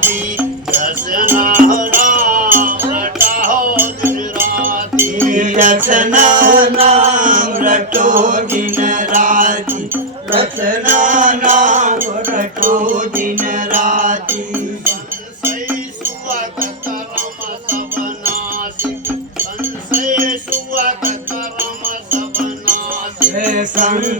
राती रसना राम रटाहो दिन राती रसना नाम रटो दिन राती रसना नाम रटो दिन राती संशय सुवत करम सब नासिक संशय सुवत करम सब नासिक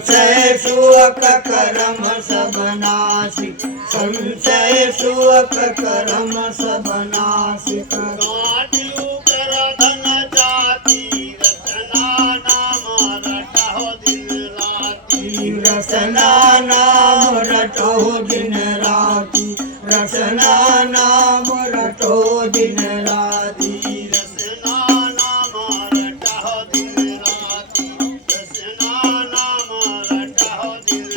संशय सुअक करम सब नासिक संशय सुअक करम सब नासिक गाठियु कर धन जाति रसना नाम रटाहो दिन राती रसना नाम रटो दिन राती रसना नाम रटो दिन राती रसना नाम रटाहो दिन राती रसना नाम रटाहो दिन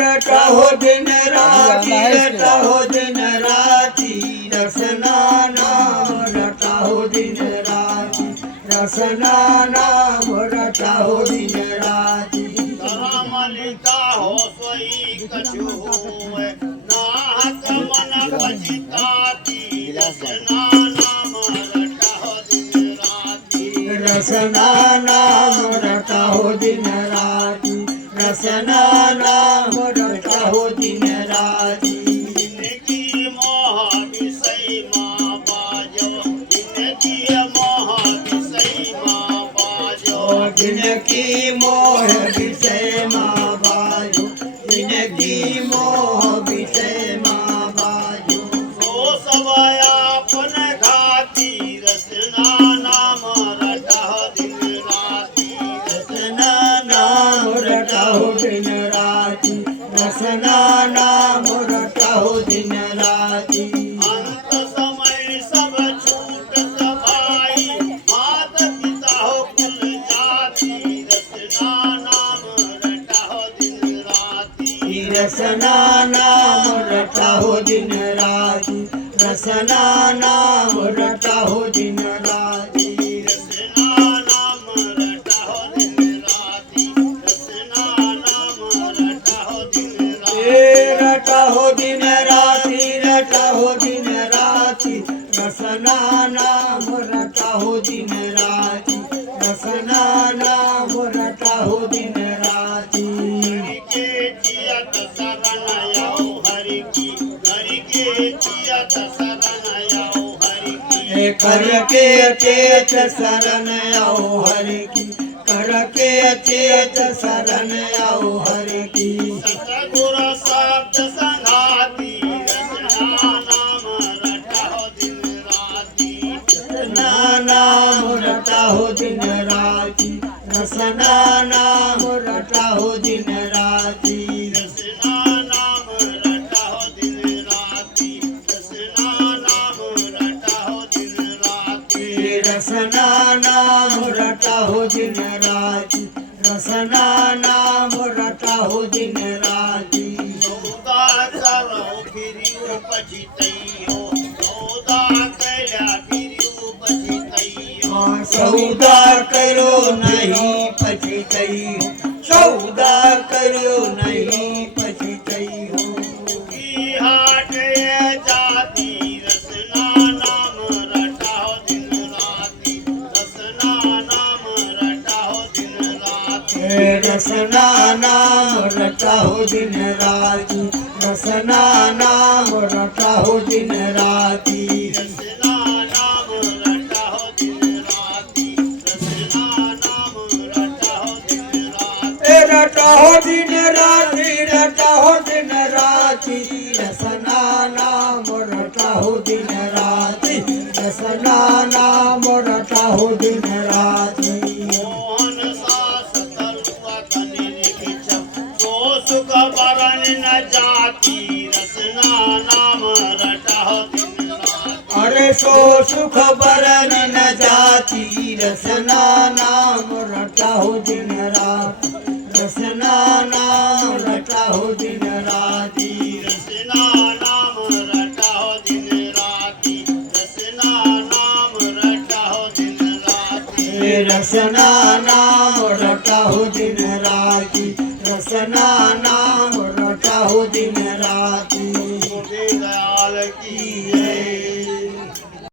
रटहो दिन राती रटहो दिन राती रसना नाम रटहो दिन राती रसना नाम रटहो दिन राती धर्म लिखा हो सोई कछु होए नाहक मन पछताती रसना नाम रटाहो दिन राती रसना नाम रटहो दिन राती रसना नाम रटहो दिन राती जिनकी मोह विषय माँ बाजो जिनकी मोह विषय माँ बाजो जिनकी मोह विषय माँ बाजो जिनकी मोह विषय माँ बाजो सो सब आपन घाती रसना नाम रटाहो दिन राती रसना नाम रटहो दिन राती रसना नाम रटहो दिन राती अंत समय सब छूटत भाई मात पिता हो कुल जाति रसना नाम रटाहो दिन राती रसना नाम रटहो दिन राती रसना नाम रटहो दिन राती रसना नाम रटाहो दिन राती रसना नाम रटाहो दिन रटहो दिन राती रटहो दिन राती रसना नाम रटहो दिन राती रसना नाम रटहो दिन राती हरि के जियत शरण आओ हरि की हरि के जियत शरण आओ हरि की करके अचेत शरण आओ हरि की करके अचेत शरण आओ हरि की सतगुरु शब्द संघाती रसना नाम रटाहो दिन राती रसना नाम रटहो दिन राती रसना नाम रटहो दिन राती रसना नाम रटाहो दिन राती रसना नाम रटाहो दिन राती रसना नाम रटहो दिन राती रसना नाम रटहो दिन राती सौदा करो फिरियो पछितैयो सौदा कैला फिरियो पछितैयो सौदा करो नहीं पछितैयो सौदा करो नहीं पछितैयो की हाट जाती रसना नाम रटाहो दिन राती रसना नाम रटाहो दिन राती रसना नाम रटहो दिन राती रसना नाम रटहो दिन राती रसना नाम रटाहो दिन राती रसना नाम रटाहो दिन राती रटहो दिन राती रटहो दिन राती रसना नाम रटहो दिन राती रसना नाम रटहो दिन राती मोहन सास तरुआ कने लिखिछम तो सुख बरन न जाती रसना नाम रटाहो दिन राती अरे सो सुख बरन न जाती रसना नाम रटहो दिन राती रसना नाम रटहो दिन राती रसना नाम रटाहो दिन राती रसना नाम रटाहो दिन राती रसना नाम रटहो दिन राती रसना नाम रटहो दिन राती गोविंद लाल की जय।